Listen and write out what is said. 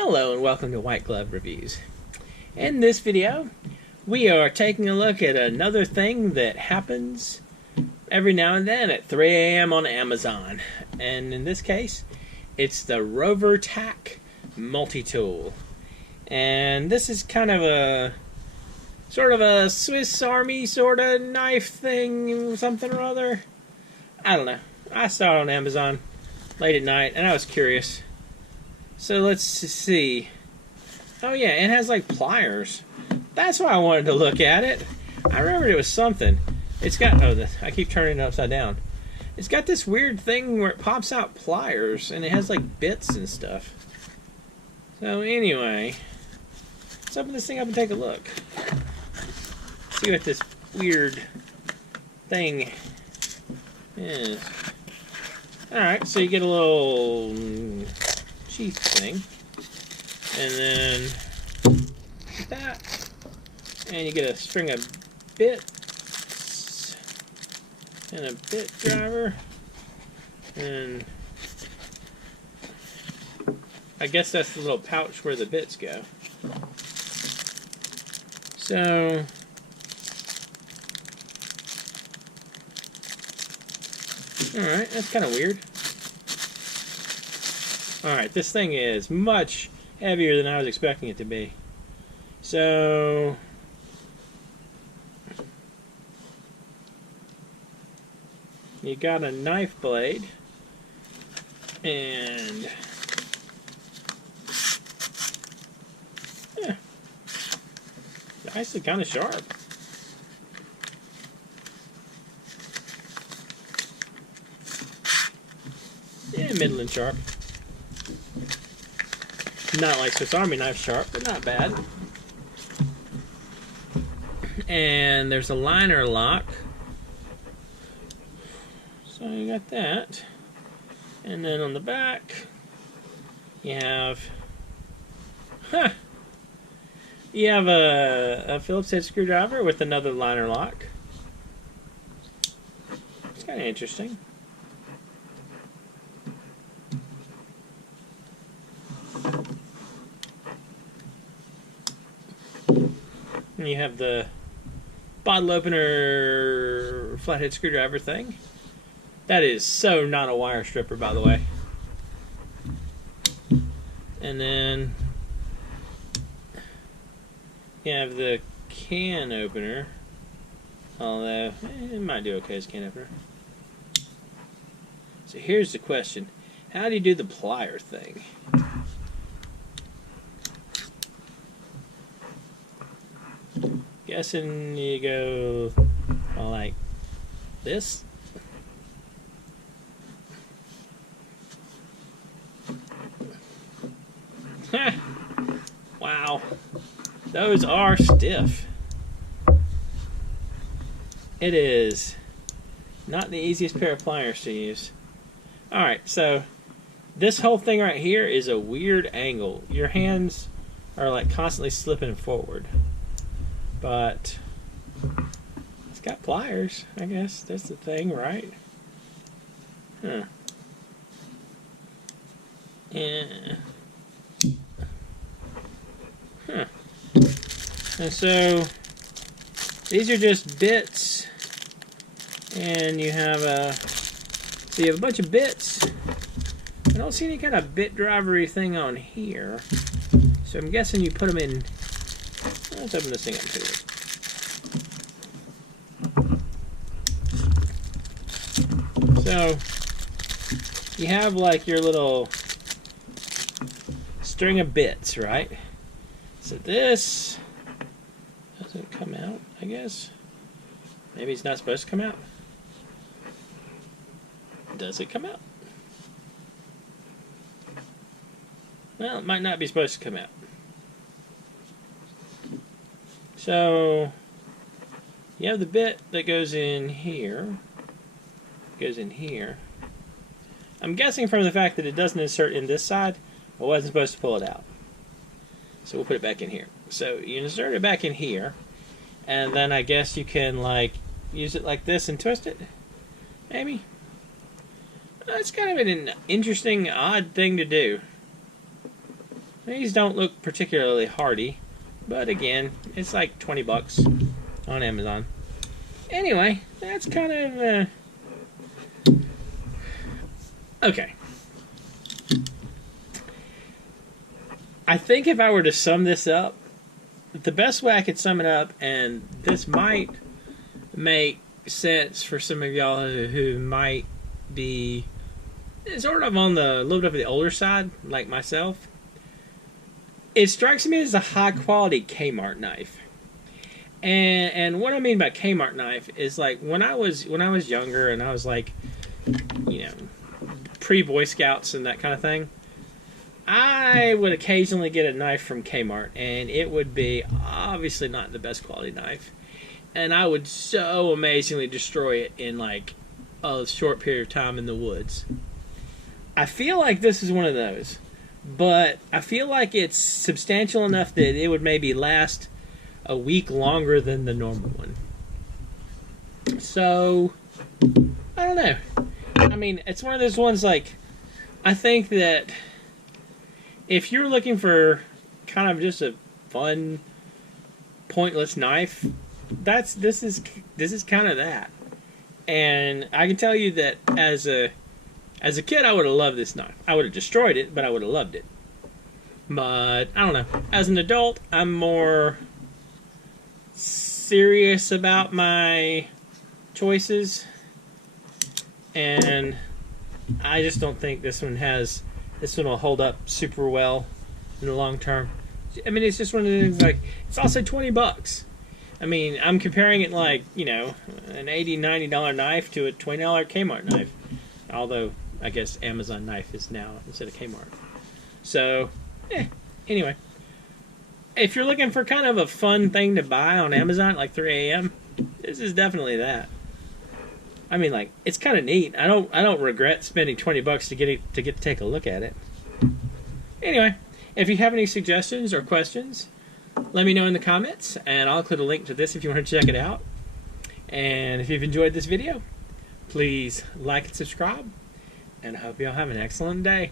Hello and welcome to White Glove Reviews. In this video, we are taking a look at another thing that happens every now and then at 3 a.m. on Amazon. And in this case, it's the RoverTac Multitool. And this is kind of a sort of a Swiss Army sort of knife thing, something or other. I don't know. I saw it on Amazon late at night and I was curious. So let's see. Oh yeah, it has like pliers. That's why I wanted to look at it. I remembered it was something. It's got, I keep turning it upside down. It's got this weird thing where it pops out pliers and it has like bits and stuff. So anyway, let's open this thing up and take a look. See what this weird thing is. Alright, so you get a little sheath thing, and then that, and you get a string of bits and a bit driver, and I guess that's the little pouch where the bits go. So alright, that's kind of weird. Alright, this thing is much heavier than I was expecting it to be. So you got a knife blade and yeah, actually kind of sharp. Yeah, middling sharp. Not like Swiss Army knife sharp, but not bad. And there's a liner lock. So you got that. And then on the back, you have, you have a Phillips head screwdriver with another liner lock. It's kind of interesting. And you have the bottle opener flathead screwdriver thing. That is so not a wire stripper, by the way. And then you have the can opener, although it might do okay as can opener. So here's the question. How do you do the plier thing? Guessing you go like this. Wow, those are stiff. It is not the easiest pair of pliers to use. Alright, so this whole thing right here is a weird angle. Your hands are like constantly slipping forward. But it's got pliers, I guess. That's the thing, right? Huh. Yeah. Huh. And so these are just bits, and you have so you have a bunch of bits. I don't see any kind of bit drivery thing on here, so I'm guessing you put them in. Let's open this thing up too. So you have like your little string of bits, right? So this doesn't come out, I guess. Maybe it's not supposed to come out. Does it come out? Well, it might not be supposed to come out. So you have the bit that goes in here. Goes in here. I'm guessing from the fact that it doesn't insert in this side, I wasn't supposed to pull it out. So we'll put it back in here. So you insert it back in here, and then I guess you can like use it like this and twist it. Maybe. That's kind of an interesting, odd thing to do. These don't look particularly hardy, but again, it's like 20 bucks on Amazon. Anyway, that's kind of okay. I think if I were to sum this up, the best way I could sum it up, and this might make sense for some of y'all who might be sort of on the little bit of the older side, like myself. It strikes me as a high quality Kmart knife. And what I mean by Kmart knife is, like, when I was younger and I was like, you know, pre-Boy Scouts and that kind of thing, I would occasionally get a knife from Kmart, and it would be obviously not the best quality knife. And I would so amazingly destroy it in like a short period of time in the woods. I feel like this is one of those, but I feel like it's substantial enough that it would maybe last a week longer than the normal one. So, I don't know. I mean, it's one of those ones, like, I think that if you're looking for kind of just a fun, pointless knife, this is kind of that. And I can tell you that as a kid, I would have loved this knife. I would have destroyed it, but I would have loved it. But I don't know. As an adult, I'm more serious about my choices, and I just don't think this one will hold up super well in the long term. I mean, it's just one of the things, like, it's also 20 bucks. I mean, I'm comparing it like, you know, an $80, $90 knife to a $20 Kmart knife. Although, I guess Amazon knife is now instead of Kmart. So, anyway. If you're looking for kind of a fun thing to buy on Amazon at like 3 a.m., this is definitely that. I mean, like, it's kind of neat. I don't regret spending 20 bucks to get to take a look at it. Anyway, if you have any suggestions or questions, let me know in the comments, and I'll include a link to this if you want to check it out. And if you've enjoyed this video, please like and subscribe, and I hope you all have an excellent day.